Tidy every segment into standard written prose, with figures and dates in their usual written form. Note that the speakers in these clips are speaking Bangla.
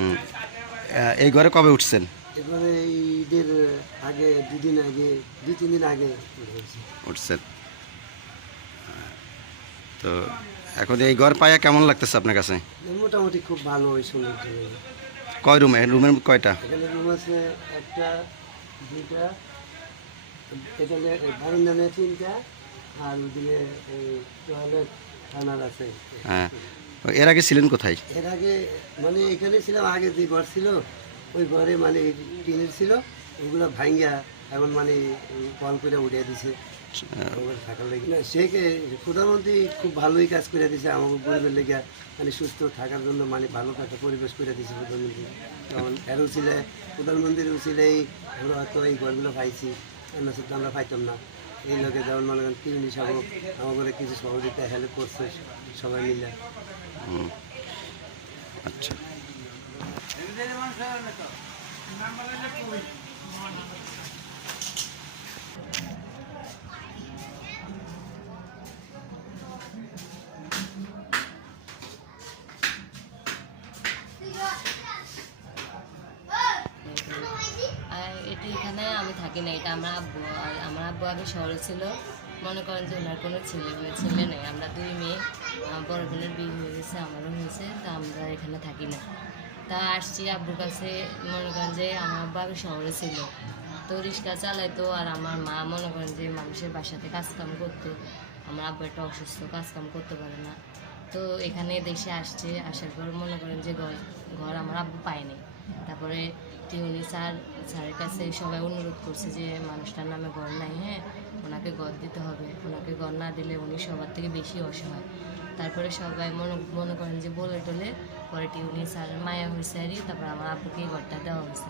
হুম। এই ঘরে কবে উঠছেন? এবারে এই ঈদের আগে 2 দিন আগে 2-3 দিন আগে হয়েছে। উঠছেন। তো এখন এই ঘর পায়া কেমন লাগতেছে আপনার কাছে? মোটামুটি খুব ভালো ওই সৌন্দর্য জায়গা। কয় রুমে? রুমের কয়টা? এখানে রুম আছে একটা, দুইটা, এখানে বারান্দা নেই 3টা, আর ওদিকে এই টয়লেট খানার আছে। হ্যাঁ। এর আগে ছিলেন কোথায়? এর আগে মানে এখানে ছিলাম, আগে যে ঘর ছিল ওই ঘরে মানে টিনের ছিল, ওগুলো ভাঙ্গা এখন মানে কল করে উঠিয়ে দিছে। ওগুলো থাকার লাগে না, প্রধানমন্ত্রী খুব ভালোই কাজ করে দিয়েছে আমাকে গরিবের লেগে, মানে সুস্থ থাকার জন্য মানে ভালো একটা পরিবেশ করে দিয়েছে প্রধানমন্ত্রী। যেমন এরও ছিল, প্রধানমন্ত্রীর উচিলেই আমরা হয়তো এই ঘরগুলো পাইছি, এমন তো আমরা পাইতাম না। এই লোকে যেমন মনে করেন টিভি সব আমাদের কিছু সহযোগিতা হেল্প করছে সবাই মিলে। হুম। আচ্ছা। আর এটি এখানে আমি থাকি না, এটা আমার আব্বু। আর আমার আব্বু আগে শহরে ছিল, মনে করেন যে ওনার কোনো ছেলে নেই, আমরা 2 মেয়ে। আমার বড় বোনের বিয়ে হয়ে গেছে, আমারও হয়েছে, তা আমরা এখানে থাকি না। তা আসছি আব্বুর কাছে, মনে করেন যে আমার আব্বু আগে শহরে ছিল, তো রিক্সা চালাইতো। আর আমার মা মনে করেন যে মানুষের বাসাতে কাজকাম করতো। আমার আব্বু একটা অসুস্থ, কাজকাম করতে পারে না। তো এখানে দেশে আসছে, আসার পর মনে করেন যে ঘর ঘর আমার আব্বু পায়নি। তারপরে টিউনি স্যারের কাছে সবাই অনুরোধ করছে যে মানুষটার নামে ঘর নাই, হ্যাঁ ওনাকে ঘর দিতে হবে, ওনাকে ঘর না দিলে উনি সবার থেকে বেশি অসহায়। তারপরে সবাই মনে করেন যে বলে টলে, পরে টিউনি স্যারের মায়া হয়েছে আরই, তারপর আমার আব্বুকে এই ঘরটা দেওয়া হয়েছে।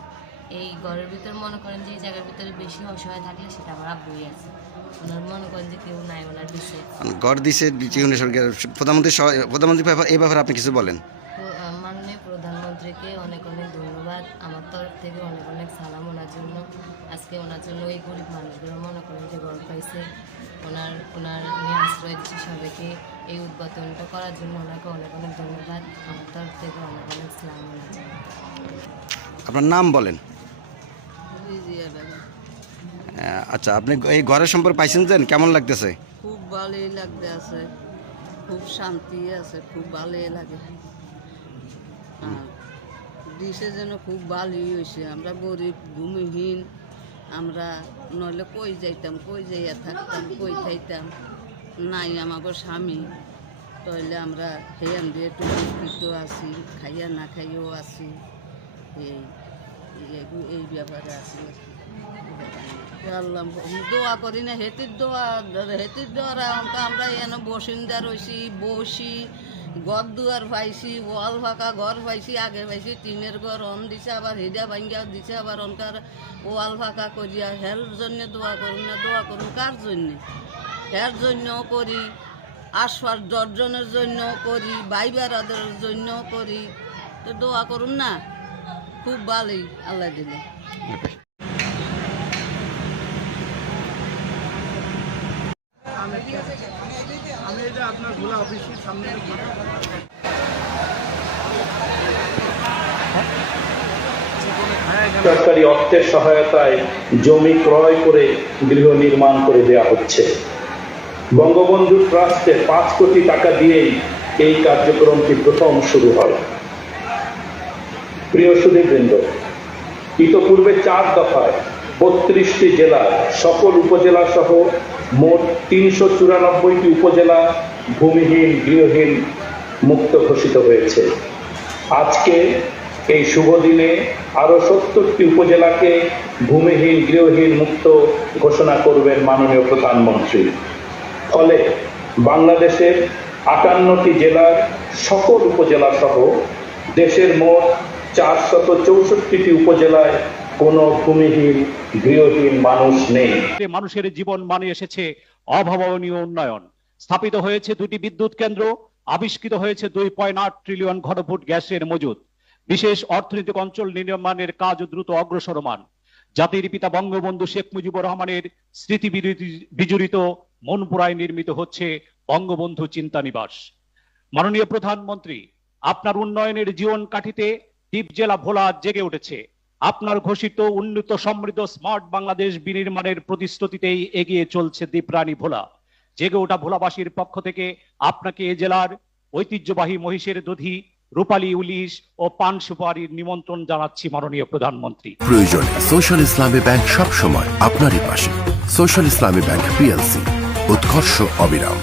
এই ঘরের ভিতর মনে করেন যে এই জায়গার ভিতরে বেশি অসহায় থাকলে সেটা আমার আব্বুই আছে। ওনার মনে করেন যে কেউ নাই, ওনার দিছে। ঘর দিছে প্রধানমন্ত্রী প্রধানমন্ত্রী এই ব্যাপারে আপনি কিছু বলেন? মাননীয় প্রধানমন্ত্রীকে অনেক অনেক ধন্যবাদ, আমার তরফ থেকে অনেক অনেক সালাম ওনার জন্য। আজকে ওনার জন্য এই গরিব মানুষগুলো মনে করেন যে ঘর পাইছে, ওনার উনি আশ্রয় দিচ্ছে সবাইকে। এই উদ্বোধনটা করার জন্য ওনাকে অনেক অনেক ধন্যবাদ, আমার তরফ থেকে অনেক অনেক সালাম ওনার জন্য। আপনার নাম বলেন। আচ্ছা, আপনি এই ঘরের সম্পর্কে পাইছেন দেন, কেমন লাগতেছে? খুব ভালোই লাগতে আছে, খুব শান্তি আছে, খুব ভালোই লাগে। আর দিশে যেন খুব ভালোই হয়েছে। আমরা গরিব ভূমিহীন, আমরা নইলে কই যাইতাম, কই যাইয়া থাকতাম, কই খাইতাম, নাই আমাকে স্বামী, তাহলে আমরা হেয়ান দিয়ে একটু উপকৃত আছি, খাইয়া না খাইয়েও আছি। এই এই ব্যাপারে আছি আর কি। আল্লাহ দোয়া করি না, হেতির দোয়ারা আমরা এনে বসিন্দা রয়েছি, বসি, ঘর দুয়ার পাইছি, ওয়াল ফাঁকা ঘর পাইছি, আগে পাইছি টিনের ঘর, অন দিছে আবার হিডা ভাঙ্গা দিছে, আবার অনকার ওয়াল ফাঁকা করিয়া। হের জন্য দোয়া করুন না, দোয়া করুন কার জন্যে? হের জন্য করি, আশপাশ 10 জনের জন্য করি, ভাই বেড়াদের জন্য করি, তো দোয়া করুন না। খুব ভালোই আল্লাহ দিলে। আমি এটা আপনার ভোলা অফিসের সামনে সরকারি অর্থের সহায়তায় জমি ক্রয় করে গৃহ নির্মাণ করে দেওয়া হচ্ছে। বঙ্গবন্ধু ট্রাস্টে 5 কোটি টাকা দিয়েই এই কার্যক্রমটি প্রথম শুরু হয়। প্রিয় সুধীবৃন্দ, ইতপূর্বে 4 দফায় 32টি জেলার সকল উপজেলা সহ মোট 394টি উপজেলা ভূমিহীন গৃহহীন মুক্ত ঘোষিত হয়েছে। আজকে এই শুভ দিনে আরো 70টি উপজেলাকে ভূমিহীন গৃহহীন মুক্ত ঘোষণা করবেন মাননীয় প্রধানমন্ত্রী। ফলে বাংলাদেশের 58টি জেলার সকল উপজেলা সহ দেশের মোট 464টি উপজেলায় কোনো ভূমিহীন গৃহহীন মানুষ নেই। মানুষের জীবন মানে এসেছে অভাবনীয় উন্নয়ন। স্থাপিত হয়েছে 2টি বিদ্যুৎ কেন্দ্র, আবিষ্কৃত হয়েছে 2.8 ট্রিলিয়ন ঘনফুট গ্যাসের মজুদ। বিশেষ অর্থনৈতিক অঞ্চল নির্মাণের কাজ দ্রুত অগ্রসরমান। জাতির পিতা বঙ্গবন্ধু শেখ মুজিবুর রহমানের স্মৃতি বিজড়িত মনপুরায় নির্মিত হচ্ছে বঙ্গবন্ধু চিন্তা নিবাস। মাননীয় প্রধানমন্ত্রী, আপনার উন্নয়নের জীবন কাঠিতে দ্বীপ জেলা ভোলা জেগে উঠেছে। আপনার ঘোষিত উন্নত সমৃদ্ধ স্মার্ট বাংলাদেশ বিনির্মাণের প্রতিশ্রুতিতেই এগিয়ে চলছে দ্বীপরানী ভোলা। জেগে ওঠা ভোলাবাসীর পক্ষ থেকে আপনাকে এ জেলার ঐতিহ্যবাহী মহিষের দধি, রূপালী ইলিশ ও পান সুপারির নিমন্ত্রণ জানাচ্ছি মাননীয় প্রধানমন্ত্রী। প্রয়োজনে সোশ্যাল ইসলামী ব্যাংক সবসময় আপনারই পাশে। সোশ্যাল ইসলামী ব্যাংক পিএলসি, উৎকর্ষ অবিরাম।